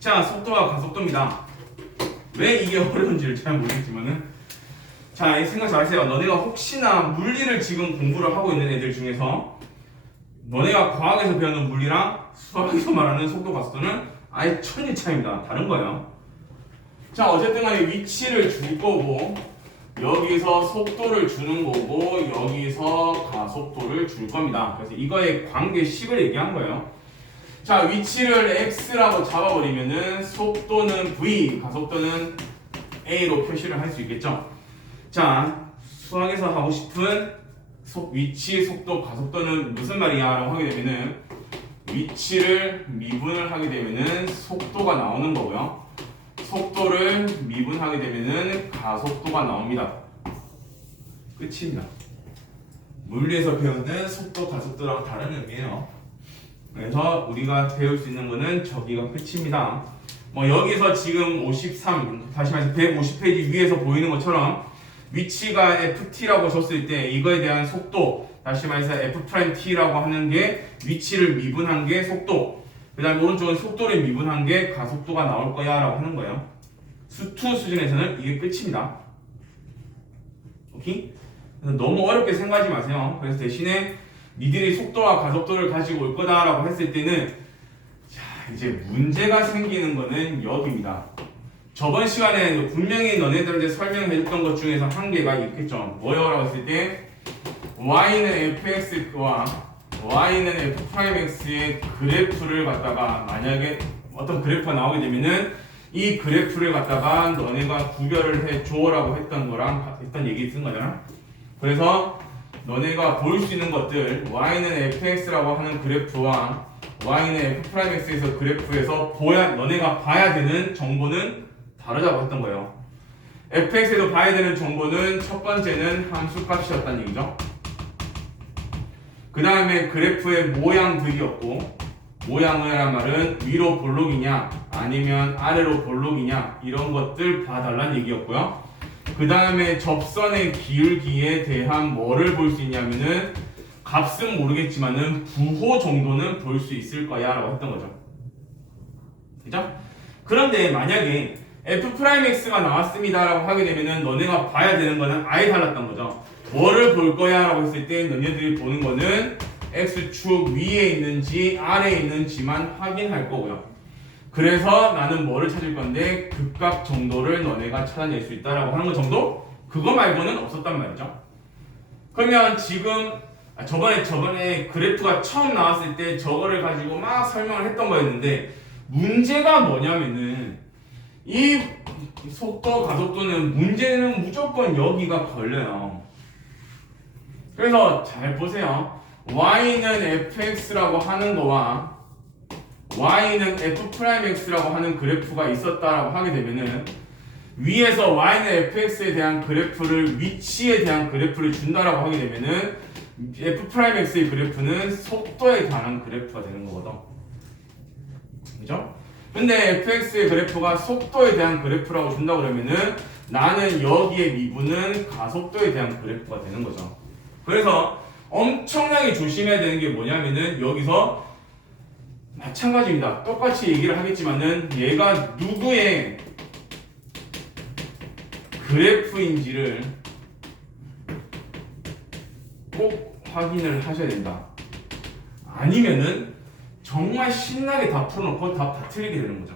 자, 속도와 가속도입니다. 왜 이게 어려운지를 잘 모르겠지만은, 자, 생각 잘 하세요. 너네가 혹시나 물리를 지금 공부를 하고 있는 애들 중에서 너네가 과학에서 배우는 물리랑 수학에서 말하는 속도 가속도는 아예 천지 차이입니다. 다른 거예요. 자, 어쨌든 간에 위치를 줄 거고, 여기서 속도를 주는 거고, 여기서 가속도를 줄 겁니다. 그래서 이거의 관계식을 얘기한 거예요. 자, 위치를 x라고 잡아버리면은 속도는 v, 가속도는 a로 표시를 할 수 있겠죠. 자, 수학에서 하고 싶은 위치, 속도, 가속도는 무슨 말이야? 라고 하게 되면은 위치를 미분을 하게 되면은 속도가 나오는 거고요. 속도를 미분하게 되면은 가속도가 나옵니다. 끝입니다. 물리에서 배우는 속도, 가속도랑 다른 의미예요. 그래서 우리가 배울 수 있는 거는 저기가 끝입니다. 뭐 여기서 지금 53, 다시 말해서 150페이지 위에서 보이는 것처럼 위치가 ft라고 줬을 때 이거에 대한 속도, 다시 말해서 f't라고 하는 게 위치를 미분한 게 속도, 그 다음에 오른쪽은 속도를 미분한 게 가속도가 나올 거야 라고 하는 거예요. 수2 수준에서는 이게 끝입니다. 오케이? 그래서 너무 어렵게 생각하지 마세요. 그래서 대신에 니들이 속도와 가속도를 가지고 올 거다라고 했을 때는, 자, 이제 문제가 생기는 거는 여기입니다. 저번 시간에 분명히 너네들한테 설명해줬던 것 중에서 한 개가 있겠죠. 뭐요라고 했을 때 y는 fx와 y는 f'x의 그래프를 갖다가, 만약에 어떤 그래프가 나오게 되면은 이 그래프를 갖다가 너네가 구별을 해줘라고 했던 거랑 했던 얘기 쓴 거잖아. 그래서 너네가 볼 수 있는 것들, y는 fx라고 하는 그래프와 y는 f'x에서 그래프에서 너네가 봐야 되는 정보는 다르다고 했던 거예요. fx에도 봐야 되는 정보는 첫 번째는 함수값이었다는 얘기죠. 그 다음에 그래프의 모양들이었고, 모양이란 말은 위로 볼록이냐 아니면 아래로 볼록이냐 이런 것들 봐달라는 얘기였고요. 그 다음에 접선의 기울기에 대한 뭐를 볼 수 있냐면은 값은 모르겠지만은 부호 정도는 볼 수 있을 거야 라고 했던 거죠. 그죠? 그런데 만약에 f'x가 나왔습니다 라고 하게 되면은 너네가 봐야 되는 거는 아예 달랐던 거죠. 뭐를 볼 거야 라고 했을 때 너네들이 보는 거는 x축 위에 있는지 아래에 있는지만 확인할 거고요. 그래서 나는 뭐를 찾을 건데 극각 정도를 너네가 찾아낼 수 있다라고 하는 것 정도? 그거 말고는 없었단 말이죠. 그러면 지금 저번에 그래프가 처음 나왔을 때 저거를 가지고 막 설명을 했던 거였는데, 문제가 뭐냐면은 이 속도, 가속도는 문제는 무조건 여기가 걸려요. 그래서 잘 보세요. y는 fx라고 하는 거와 y는 f'x라고 하는 그래프가 있었다라고 하게 되면은 위에서 y는 fx에 대한 그래프를, 위치에 대한 그래프를 준다라고 하게 되면은 f'x의 그래프는 속도에 관한 그래프가 되는 거거든. 그죠? 근데 fx의 그래프가 속도에 대한 그래프라고 준다고 그러면은 나는 여기에 미분은 가속도에 대한 그래프가 되는 거죠. 그래서 엄청나게 조심해야 되는 게 뭐냐면은 여기서 마찬가지입니다. 똑같이 얘기를 하겠지만은 얘가 누구의 그래프인지를 꼭 확인을 하셔야 된다. 아니면은 정말 신나게 다 풀어놓고 다 틀리게 되는 거죠.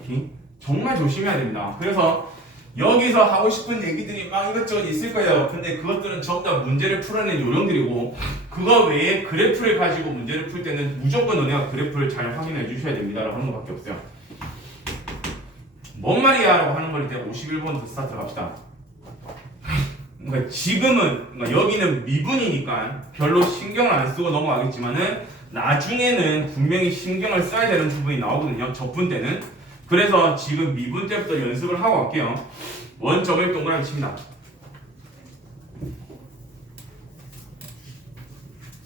오케이? 정말 조심해야 됩니다. 그래서 여기서 하고 싶은 얘기들이 막 이것저것 있을 거예요. 근데 그것들은 전부 다 문제를 풀어낸 요령들이고, 그거 외에 그래프를 가지고 문제를 풀 때는 무조건 너네가 그래프를 잘 확인해 주셔야 됩니다 라고 하는 것밖에 없어요. 뭔 말이야 라고 하는 걸 이제 51번부터 스타트 갑시다. 그러니까 지금은, 그러니까 여기는 미분이니까 별로 신경을 안 쓰고 넘어가겠지만은 나중에는 분명히 신경을 써야 되는 부분이 나오거든요. 적분 때는. 그래서 지금 미분 때부터 연습을 하고 갈게요. 원점을 동그라미 칩니다.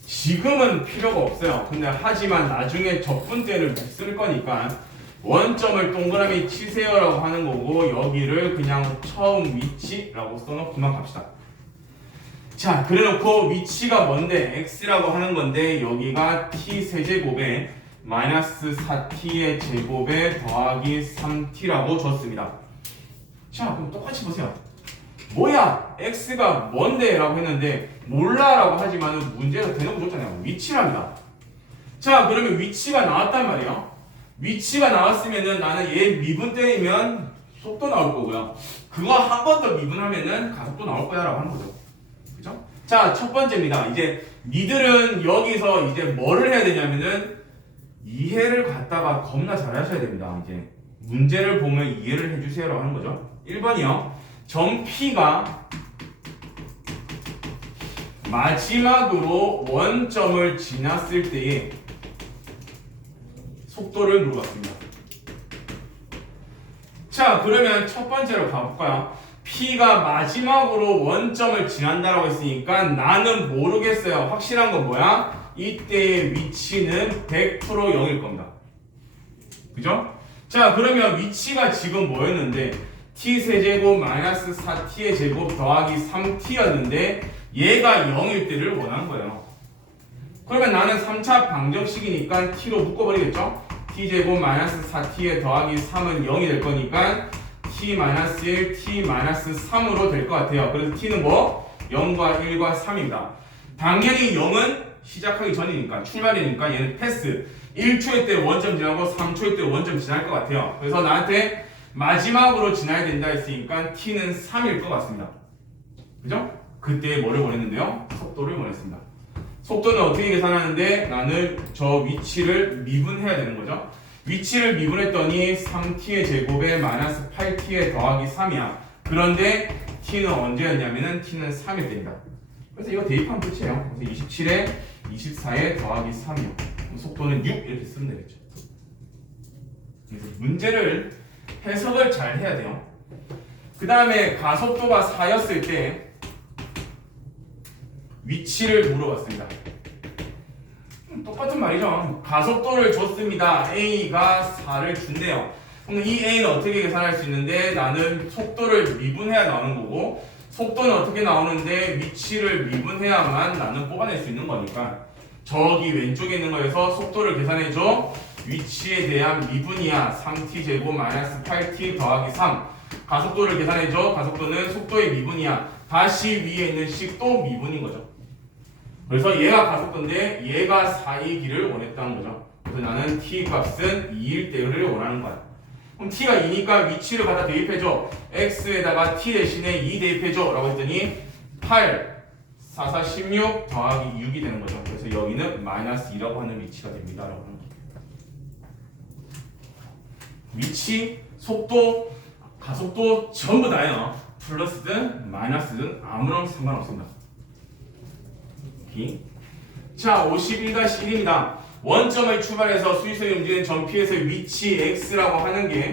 지금은 필요가 없어요. 근데 하지만 나중에 적분 때를 쓸 거니까 원점을 동그라미 치세요라고 하는 거고, 여기를 그냥 처음 위치라고 써놓고만 갑시다. 자, 그래놓고 위치가 뭔데? x라고 하는 건데 여기가 t 세제곱에 마이너스 4t의 제곱에 더하기 3t라고 줬습니다. 자, 그럼 똑같이 보세요. 뭐야? x가 뭔데? 라고 했는데 몰라 라고 하지만 문제에서 대놓고 줬잖아요. 위치랍니다. 자, 그러면 위치가 나왔단 말이에요. 위치가 나왔으면은 나는 얘 미분 때리면 속도 나올 거고요. 그거 한 번 더 미분하면은 가속도 나올 거야 라고 하는 거죠. 그죠? 자, 첫 번째입니다. 이제 니들은 여기서 이제 뭐를 해야 되냐면은 이해를 갖다가 겁나 잘 하셔야 됩니다. 이제 문제를 보면 이해를 해주세요 라고 하는 거죠. 1번이요. 점 P가 마지막으로 원점을 지났을 때의 속도를 물어봤습니다. 자, 그러면 첫 번째로 가볼까요? P가 마지막으로 원점을 지난다라고 했으니까 나는 모르겠어요. 확실한 건 뭐야? 이때의 위치는 100% 0일 겁니다. 그죠? 자, 그러면 위치가 지금 뭐였는데 t세제곱 마이너스 4t의 제곱 더하기 3t였는데 얘가 0일 때를 원한 거예요. 그러면 나는 3차 방정식이니까 t로 묶어버리겠죠? t제곱 마이너스 4t의 더하기 3은 0이 될 거니까 t 마이너스 1, t 마이너스 3으로 될 것 같아요. 그래서 t는 뭐? 0과 1과 3입니다. 당연히 0은 시작하기 전이니까 출발이니까 얘는 패스. 1초일 때 원점 지나고 3초일 때 원점 지날 것 같아요. 그래서 나한테 마지막으로 지나야 된다 했으니까 t는 3일 것 같습니다. 그죠? 그때 뭐를 원했는데요? 속도를 원했습니다. 속도는 어떻게 계산하는데 나는 저 위치를 미분해야 되는 거죠. 위치를 미분했더니 3t의 제곱에 마이너스 8t의 더하기 3이야. 그런데 t는 언제였냐면은 t는 3일 때입니다. 그래서 이거 대입하면 끝이에요. 그래서 27에 24에 더하기 3이요. 속도는 6 이렇게 쓰면 되겠죠. 그래서 문제를 해석을 잘 해야 돼요. 그 다음에 가속도가 4였을 때 위치를 물어봤습니다. 똑같은 말이죠. 가속도를 줬습니다. A가 4를 준대요. 그럼 이 A는 어떻게 계산할 수 있는데 나는 속도를 미분해야 나오는 거고 속도는 어떻게 나오는데 위치를 미분해야만 나는 뽑아낼 수 있는 거니까 저기 왼쪽에 있는 거에서 속도를 계산해줘. 위치에 대한 미분이야. 3t 제곱 마이너스 8t 더하기 3. 가속도를 계산해줘. 가속도는 속도의 미분이야. 다시 위에 있는 식도 미분인 거죠. 그래서 얘가 가속도인데 얘가 4이기를 원했다는 거죠. 그래서 나는 t 값은 2일 때를 원하는 거야. 그럼 t가 2니까 위치를 갖다 대입해줘. x에다가 t 대신에 2 대입해줘 라고 했더니 8, 4, 4, 16 더하기 6이 되는 거죠. 그래서 여기는 마이너스 2라고 하는 위치가 됩니다 라고 하는 거죠. 위치, 속도, 가속도 전부 다요. 플러스든 마이너스든 아무런 상관없습니다. 자, 51-1입니다. 원점을 출발해서 수직선이 움직이는 점 P에서의 위치 x라고 하는 게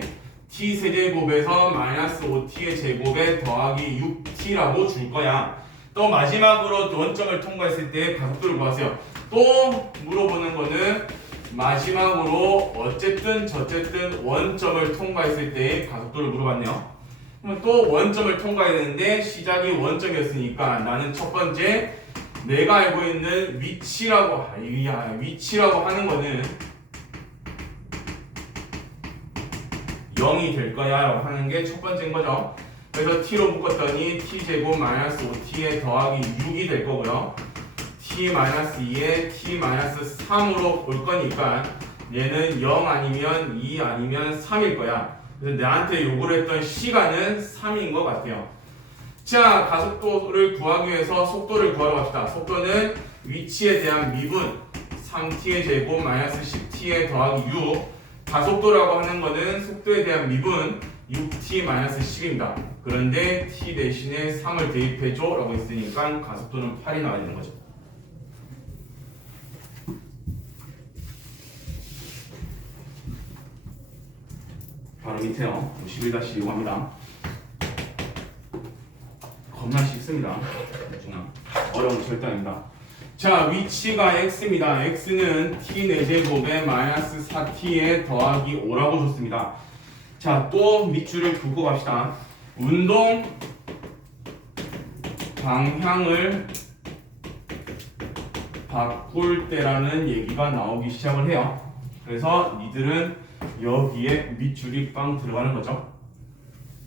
t 세제곱에서 마이너스 5t의 제곱에 더하기 6t라고 줄 거야. 또 마지막으로 원점을 통과했을 때 가속도를 구하세요. 또 물어보는 거는 마지막으로 어쨌든 저쨌든 원점을 통과했을 때의 가속도를 물어봤네요. 그럼 또 원점을 통과했는데 시작이 원점이었으니까 나는 첫 번째 내가 알고 있는 위치라고 하는 거는 0이 될 거야 라고 하는 게 첫 번째인 거죠. 그래서 t로 묶었더니 t제곱 마이너스 5t에 더하기 6이 될 거고요. t 마이너스 2에 t 마이너스 3으로 올 거니까 얘는 0 아니면 2 아니면 3일 거야. 그래서 나한테 요구를 했던 시간은 3인 것 같아요. 자, 가속도를 구하기 위해서 속도를 구하러 갑시다. 속도는 위치에 대한 미분 3t의 제곱 마이너스 10t의 더하기 6. 가속도라고 하는 거는 속도에 대한 미분 6t 마이너스 10입니다. 그런데 t 대신에 3을 대입해줘 라고 했으니까 가속도는 8이 나와야 되는 거죠. 바로 밑에요. 51-2고 합니다. 겁나 쉽습니다. 어려운 절대 아닙니다. 자, 위치가 x입니다. x는 t 4제곱에 마이너스 4t에 더하기 5라고 줬습니다. 자, 또 밑줄을 긋고 갑시다. 운동 방향을 바꿀 때라는 얘기가 나오기 시작을 해요. 그래서 니들은 여기에 밑줄이 빵 들어가는 거죠.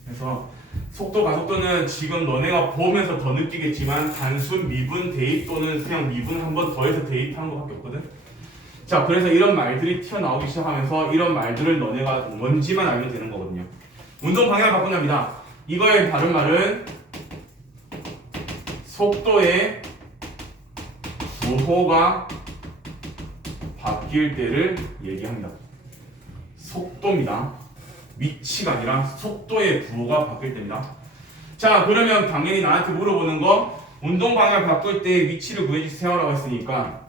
그래서 속도 가속도는 지금 너네가 보면서 더 느끼겠지만 단순 미분 대입 또는 그냥 미분 한 번 더해서 대입하는 것밖에 없거든. 자, 그래서 이런 말들이 튀어나오기 시작하면서 이런 말들을 너네가 뭔지만 알면 되는 거거든요. 운동 방향을 바꾼답니다. 이거의 다른 말은 속도의 부호가 바뀔 때를 얘기합니다. 속도입니다. 위치가 아니라 속도의 부호가 바뀔 때입니다. 자, 그러면 당연히 나한테 물어보는 거 운동 방향을 바꿀 때 위치를 구해주세요라고 했으니까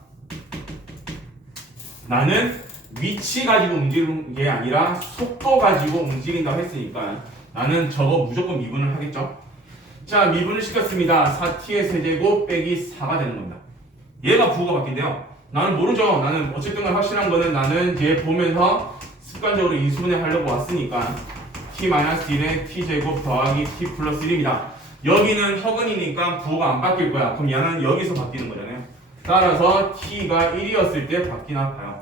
나는 위치 가지고 움직이는 게 아니라 속도 가지고 움직인다고 했으니까 나는 저거 무조건 미분을 하겠죠. 자, 미분을 시켰습니다. 4t의 세제곱 빼기 4가 되는 겁니다. 얘가 부호가 바뀐대요. 나는 모르죠. 나는 어쨌든 확실한 거는 나는 얘 보면서 습관적으로 인수분해 하려고 왔으니까 t-1에 t제곱 더하기 t 플러스 1입니다. 여기는 허근이니까 부호가 안 바뀔 거야. 그럼 얘는 여기서 바뀌는 거잖아요. 따라서 t가 1이었을 때 바뀌나 봐요.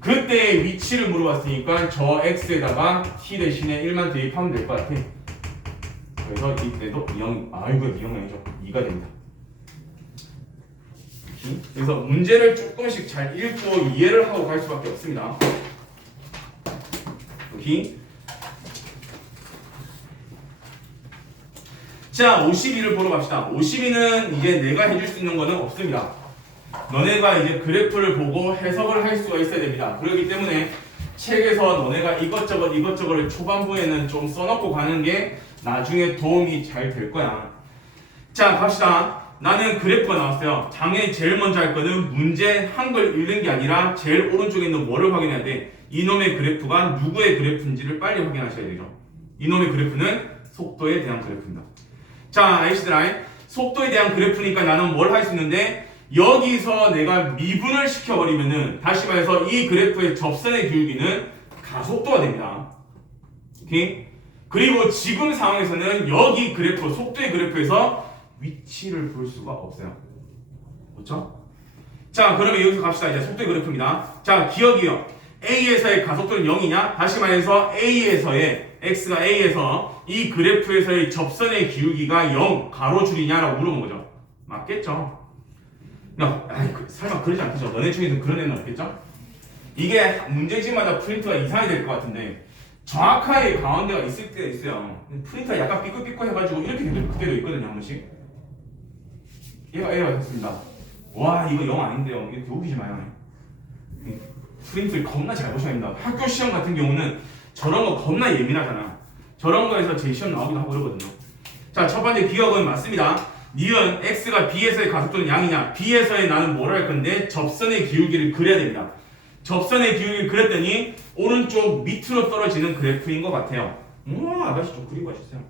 그때 위치를 물어봤으니까 저 x에다가 t 대신에 1만 대입하면 될 것 같아. 그래서 이때도 0, 이거 0이죠. 2가 됩니다. 그래서 문제를 조금씩 잘 읽고 이해를 하고 갈 수밖에 없습니다. 오케이. 자, 52를 보러 갑시다. 52는 이제 내가 해줄 수 있는 거는 없습니다. 너네가 이제 그래프를 보고 해석을 할 수가 있어야 됩니다. 그렇기 때문에 책에서 너네가 이것저것을 초반부에는 좀 써놓고 가는 게 나중에 도움이 잘 될 거야. 자, 갑시다. 나는 그래프가 나왔어요. 당연히 제일 먼저 할 거는 문제 한글 읽는 게 아니라 제일 오른쪽에 있는 뭐를 확인해야 돼? 이놈의 그래프가 누구의 그래프인지를 빨리 확인하셔야 되죠. 이놈의 그래프는 속도에 대한 그래프입니다. 자, 아이씨들아, 속도에 대한 그래프니까 나는 뭘 할 수 있는데 여기서 내가 미분을 시켜버리면은 다시 말해서 이 그래프의 접선의 기울기는 가속도가 됩니다. 오케이? 그리고 지금 상황에서는 여기 그래프, 속도의 그래프에서 위치를 볼 수가 없어요. 그렇죠? 자, 그러면 여기서 갑시다. 이제 속도의 그래프입니다. 자, 기억이요. A에서의 가속도는 0이냐? 다시 말해서 A에서의 X가 A에서 이 그래프에서의 접선의 기울기가 0 가로줄이냐라고 물어본 거죠. 맞겠죠? 야, 설마 그러지 않겠죠? 너네 중에서 그런 애는 없겠죠? 이게 문제집마다 프린트가 이상이 될 것 같은데 정확하게 가운데가 있을 때가 있어요. 프린터가 약간 삐끗삐끗 해가지고 이렇게 그대로 있거든요, 한 번씩. 얘가 됐습니다. 와, 이거 영 아닌데요. 이렇게 웃기지 마요. 프린트를 겁나 잘 보셔야 됩니다. 학교 시험 같은 경우는 저런 거 겁나 예민하잖아. 저런 거에서 제 시험 나오기도 하고 그러거든요. 자, 첫 번째 기억은 맞습니다. 니은 x가 b에서의 가속도는 양이냐? b에서의 나는 뭘 할 건데 접선의 기울기를 그려야 됩니다. 접선의 기울기를 그렸더니 오른쪽 밑으로 떨어지는 그래프인 것 같아요. 아저씨 좀 그리고 하셨어요.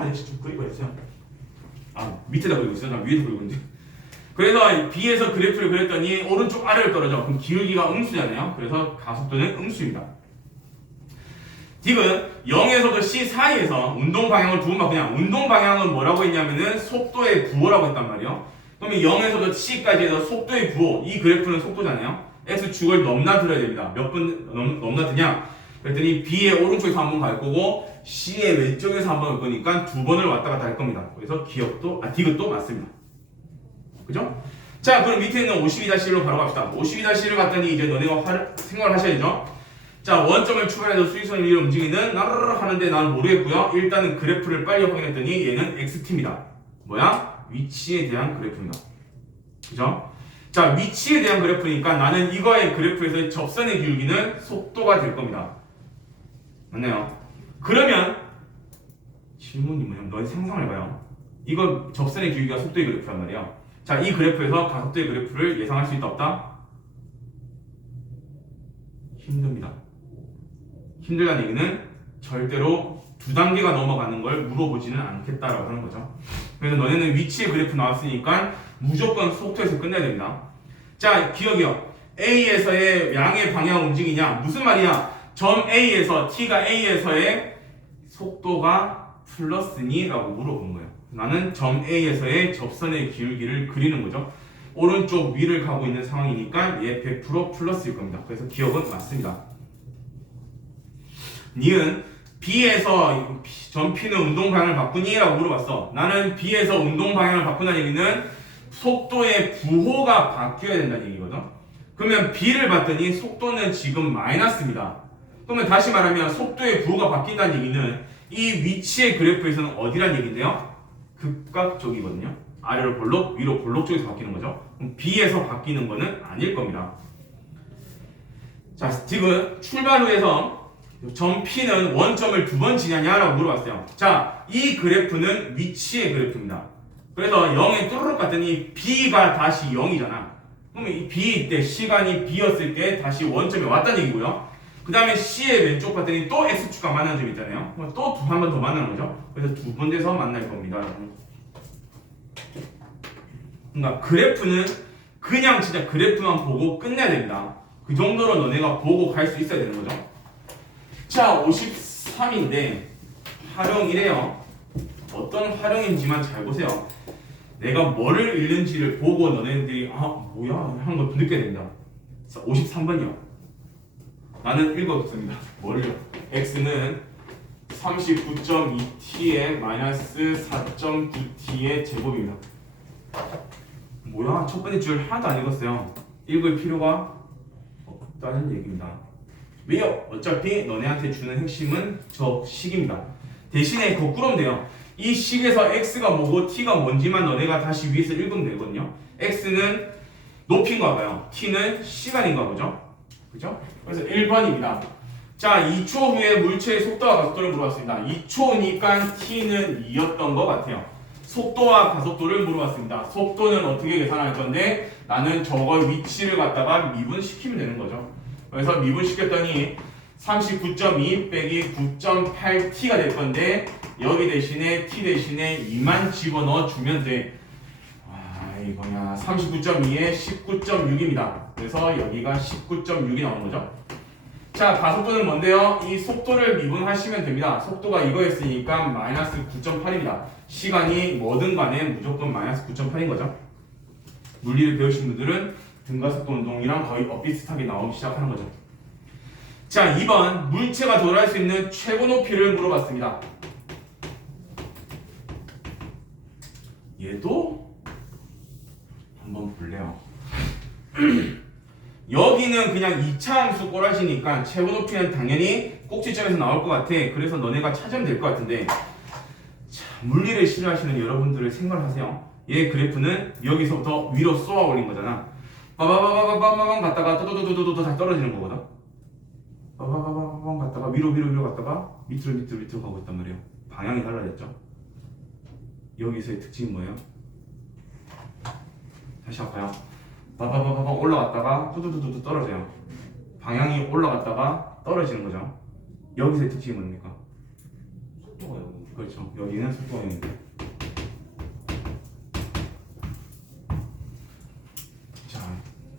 아저씨 좀 그리고 하셨어요. 밑에다 그리고 있어요. 나 위에서 그리고 있는데. 그래서 B에서 그래프를 그렸더니 오른쪽 아래로 떨어져. 그럼 기울기가 음수잖아요. 그래서 가속도는 음수입니다. 딕은 0에서부터 C 사이에서 운동 방향을 두번 바꾸냐. 운동 방향은 뭐라고 했냐면은 속도의 부호라고 했단 말이에요. 그러면 0에서부터 C까지 해서 속도의 부호. 이 그래프는 속도잖아요. X축을 넘나들어야 됩니다. 몇 분 넘나드냐? 그랬더니 B의 오른쪽에서 한 번 갈 거고 C의 왼쪽에서 한 번 갈 거니까 두 번을 왔다 갔다 할 겁니다. 그래서 디귿도 맞습니다. 그죠? 자, 그럼 밑에 있는 52-1로 바로 갑시다. 52-1을 갔더니 이제 너네가 생각을 하셔야죠. 자, 원점을 출발해서 수직선을 위로 움직이는 나르르 하는데 나는 모르겠고요. 일단은 그래프를 빨리 확인했더니 얘는 XT입니다. 뭐야? 위치에 대한 그래프입니다. 그죠? 자, 위치에 대한 그래프니까 나는 이거의 그래프에서의 접선의 기울기는 속도가 될 겁니다. 맞나요? 그러면 질문이 뭐냐면 너희 상상을 해봐요. 이거 접선의 기울기가 속도의 그래프란 말이야. 자, 이 그래프에서 가속도의 그래프를 예상할 수 있다 없다? 힘듭니다. 힘들다는 얘기는 절대로 두 단계가 넘어가는 걸 물어보지는 않겠다라고 하는 거죠. 그래서 너네는 위치의 그래프 나왔으니까 무조건 속도에서 끝내야 됩니다. 자, 기억이요. A에서의 양의 방향 움직이냐? 무슨 말이야? 점 A에서 T가 A에서의 속도가 플러스니? 라고 물어본 거예요. 나는 점 A에서의 접선의 기울기를 그리는 거죠. 오른쪽 위를 가고 있는 상황이니까 얘 100% 플러스일 겁니다. 그래서 기억은 맞습니다. 니은 B에서 전 P는 운동 방향을 바꾸니? 라고 물어봤어. 나는 B에서 운동 방향을 바꾼다는 얘기는 속도의 부호가 바뀌어야 된다는 얘기거든. 그러면 B를 봤더니 속도는 지금 마이너스입니다. 그러면 다시 말하면 속도의 부호가 바뀐다는 얘기는 이 위치의 그래프에서는 어디란 얘기인데요? 극각 쪽이거든요. 아래로 볼록, 위로 볼록 쪽에서 바뀌는 거죠. 그럼 B에서 바뀌는 거는 아닐 겁니다. 자, 지금 출발 후에서 점 P는 원점을 두 번 지냐냐라고 물어봤어요. 자, 이 그래프는 위치의 그래프입니다. 그래서 0에 뚜루룩 갔더니 B가 다시 0이잖아. 그러면 이 B일 때 시간이 B였을 때 다시 원점에 왔다는 얘기고요. 그 다음에 C의 왼쪽 봤더니 또 X축과 만나는 점 있잖아요. 또 한 번 더 만나는 거죠. 그래서 두 군데서 만날 겁니다. 그러니까 그래프는 그냥 진짜 그래프만 보고 끝내야 됩니다. 그 정도로 너네가 보고 갈 수 있어야 되는 거죠. 자, 53인데 활용이래요. 어떤 활용인지만 잘 보세요. 내가 뭐를 읽는지를 보고 너네들이 뭐야 하는 걸 느껴야 됩니다. 자, 53번이요. 나는 읽어뒀습니다. 뭐를요? x는 39.2t의 마이너스 4.9t의 제곱입니다. 뭐야? 첫 번째 줄 하나도 안 읽었어요. 읽을 필요가 없다는 얘기입니다. 왜요? 어차피 너네한테 주는 핵심은 저 식입니다. 대신에 거꾸로 하면 돼요. 이 식에서 x가 뭐고 t가 뭔지만 너네가 다시 위에서 읽으면 되거든요. x는 높이인가 봐요. t는 시간인가 보죠. 그죠? 그래서 1번입니다. 자, 2초 후에 물체의 속도와 가속도를 물어봤습니다. 2초니까 t는 2였던 것 같아요. 속도와 가속도를 물어봤습니다. 속도는 어떻게 계산할 건데 나는 저거 위치를 갖다가 미분시키면 되는 거죠. 그래서 미분시켰더니 39.2 빼기 9.8t가 될 건데 여기 대신에 t 대신에 2만 집어넣어 주면 돼. 이거냐 39.2에 19.6입니다. 그래서 여기가 19.6이 나오는 거죠. 자, 가속도는 뭔데요? 이 속도를 미분하시면 됩니다. 속도가 이거였으니까 마이너스 9.8입니다. 시간이 뭐든 간에 무조건 마이너스 9.8인 거죠. 물리를 배우신 분들은 등가속도 운동이랑 거의 비슷하게 나오기 시작하는 거죠. 자, 2번 물체가 도달할 수 있는 최고 높이를 물어봤습니다. 얘도 한번 볼래요. 여기는 그냥 2차 함수 꼬라지니까 최고 높이는 당연히 꼭지점에서 나올 것 같아. 그래서 너네가 찾으면 될 것 같은데, 자, 물리를 싫어하시는 여러분들을 생각하세요. 얘 그래프는 여기서부터 위로 쏘아 올린 거잖아. 빠바바바바바밤 갔다가 또또또또또 다시 떨어지는 거거든. 빠바바바밤 갔다가 위로 갔다가 밑으로 가고 있단 말이에요. 방향이 달라졌죠. 여기서의 특징이 뭐예요? 다시 할까요? 바바바바바 올라갔다가 뚜두두두 떨어져요. 방향이 올라갔다가 떨어지는 거죠. 여기서의 특징이 뭡니까? 속도가 여기. 그렇죠. 여기는 속도가 있는데. 자,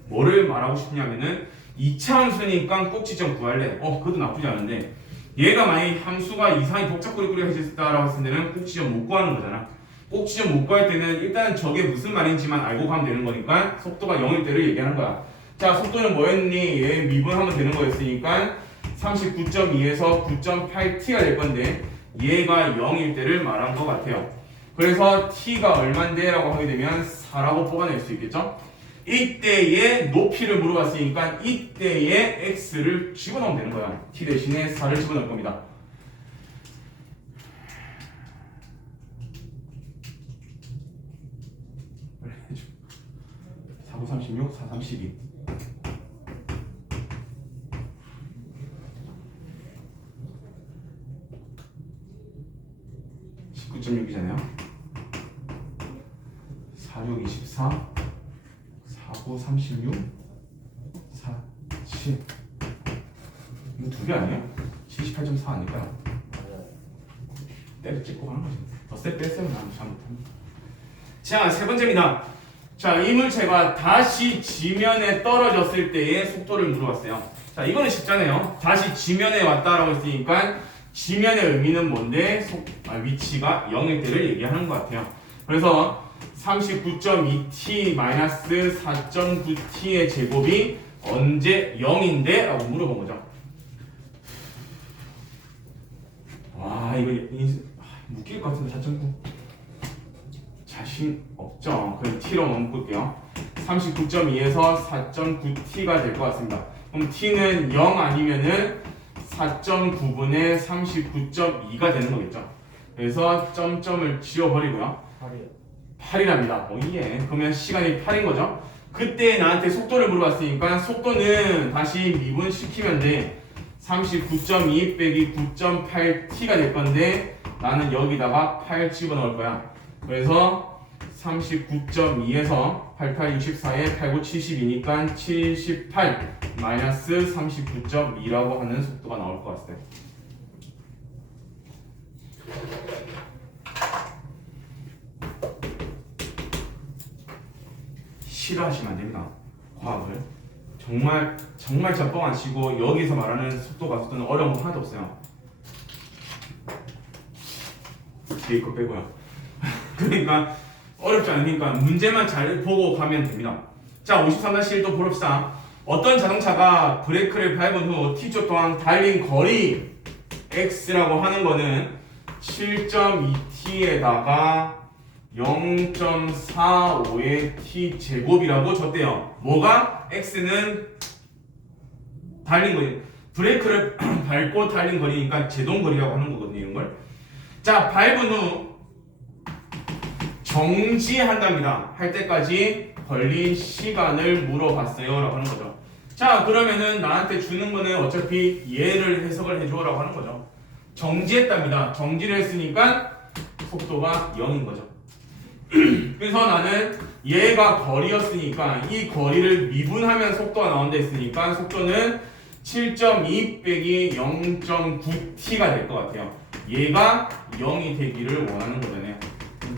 뭐를 말하고 싶냐면은 2차 함수니까 꼭지점 구할래. 그것도 나쁘지 않은데 얘가 만약에 함수가 이상하게 복잡꾸리꾸리해졌다라고 했을 때는 꼭지점 못 구하는 거잖아. 꼭지점 못 구할 때는 일단 저게 무슨 말인지만 알고 가면 되는 거니까 속도가 0일 때를 얘기하는 거야. 자, 속도는 뭐였니? 얘 미분하면 되는 거였으니까 39.2에서 9.8t가 될 건데 얘가 0일 때를 말한 것 같아요. 그래서 t가 얼만데? 라고 하게 되면 4라고 뽑아낼 수 있겠죠? 이때의 높이를 물어봤으니까 이때의 x를 집어넣으면 되는 거야. t 대신에 4를 집어넣을 겁니다. 36, 4, 32. (19.6이잖아요) 46, 24, 49, 36, 4, 7. 이거 두 개 아니에요? 78.4 아닐까요? 때를 찍고 가는 거지. 덧세 뺐으면 나는 잘못합니다. 자, 세 번째입니다. 자, 이 물체가 다시 지면에 떨어졌을 때의 속도를 물어봤어요. 자, 이거는 쉽잖아요. 다시 지면에 왔다라고 했으니까 지면의 의미는 뭔데? 위치가 0일 때를 얘기하는 것 같아요. 그래서 39.2t 마이너스 4.9t의 제곱이 언제 0인데? 라고 물어본 거죠. 와 이거 묶일 것 같은데 4.9 자신 없죠. 그럼 t로 넘을게요. 39.2에서 4.9t가 될 것 같습니다. 그럼 t는 0 아니면은 4.9분의 39.2가 되는 거겠죠. 그래서 점점을 지워버리고요. 8이랍니다. 오예. 그러면 시간이 8인 거죠. 그때 나한테 속도를 물어봤으니까 속도는 다시 미분시키면 돼. 39.2 빼기 9.8t가 될 건데 나는 여기다가 8 집어넣을 거야. 그래서 39.2에서 88, 64에 89, 72니까 78 마이너스 39.2라고 하는 속도가 나올 것 같아요. 싫어하시면 안 됩니다. 과학을 정말 잡뻥 안 치고 여기서 말하는 속도는 어려운 거 하나도 없어요. 뒤에 거 빼고요. 그러니까 어렵지 않으니까 문제만 잘 보고 가면 됩니다. 자, 53-1도 봅시다. 어떤 자동차가 브레이크를 밟은 후 t초 동안 달린 거리 x라고 하는 거는 7.2t에다가 0.45의 t 제곱이라고 줬대요. 뭐가? x는 달린 거리, 브레이크를 밟고 달린 거리니까 제동거리라고 하는 거거든요. 이런 걸. 자, 밟은 후 정지한답니다. 할 때까지 걸린 시간을 물어봤어요 라고 하는 거죠. 자, 그러면은 나한테 주는 거는 어차피 얘를 해석을 해줘 라고 하는 거죠. 정지했답니다. 정지를 했으니까 속도가 0인 거죠. 그래서 나는 얘가 거리였으니까 이 거리를 미분하면 속도가 나온다 했으니까 속도는 7.2 빼기 0.9t가 될 것 같아요. 얘가 0이 되기를 원하는 거잖아요.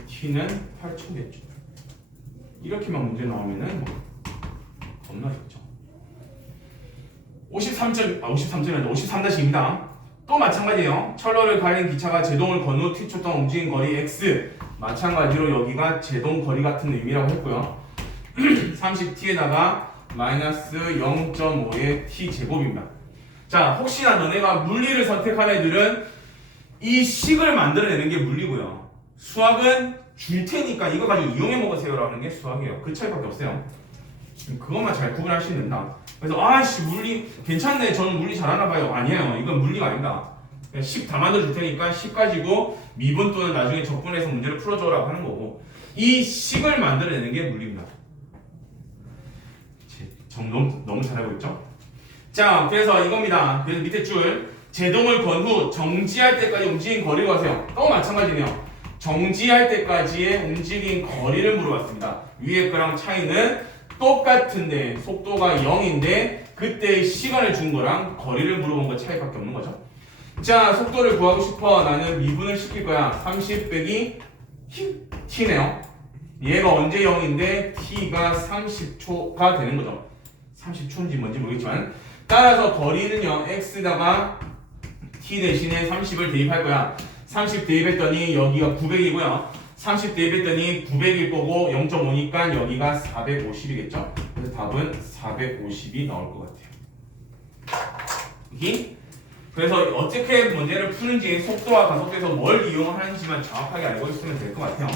t는 8초겠죠. 이렇게만 문제 나오면은 뭐 겁나 좋죠. 53.2입니다. 또 마찬가지예요. 철로를 가린 기차가 제동을 건 후 t초 동안 움직인 거리 x. 마찬가지로 여기가 제동 거리 같은 의미라고 했고요. 30t에다가 마이너스 0.5의 t 제곱입니다. 자, 혹시나 너네가 물리를 선택한 애들은 이 식을 만들어내는 게 물리고요. 수학은 줄 테니까 이거 가지고 이용해 먹으세요라는 게 수학이에요. 그 차이밖에 없어요. 그것만 잘 구분하시면 된다. 그래서 아씨 물리 괜찮네. 저는 물리 잘하나 봐요. 아니에요. 이건 물리가 아니다. 식 다 만들어줄 테니까 식 가지고 미분 또는 나중에 적분해서 문제를 풀어줘라고 하는 거고, 이 식을 만들어내는 게 물리입니다. 너무 잘하고 있죠? 자, 그래서 이겁니다. 그래서 밑에 줄 제동을 건 후 정지할 때까지 움직인 거리를 구하세요. 또 마찬가지네요. 정지할 때까지의 움직인 거리를 물어봤습니다. 위에 거랑 차이는 똑같은데 속도가 0인데 그때의 시간을 준 거랑 거리를 물어본 거 차이밖에 없는 거죠. 자, 속도를 구하고 싶어. 나는 미분을 시킬 거야. 30 빼기 t네요. 얘가 언제 0인데 t가 30초가 되는 거죠. 30초인지 뭔지 모르겠지만 따라서 거리는요 x다가 t 대신에 30을 대입할 거야. 30 대입했더니 여기가 900이고요 30 대입했더니 900일 거고 0.5니까 여기가 450이겠죠. 그래서 답은 450이 나올 것 같아요. 여기? 그래서 어떻게 문제를 푸는지 속도와 가속도에서 뭘 이용하는지만 정확하게 알고 있으면 될 것 같아요.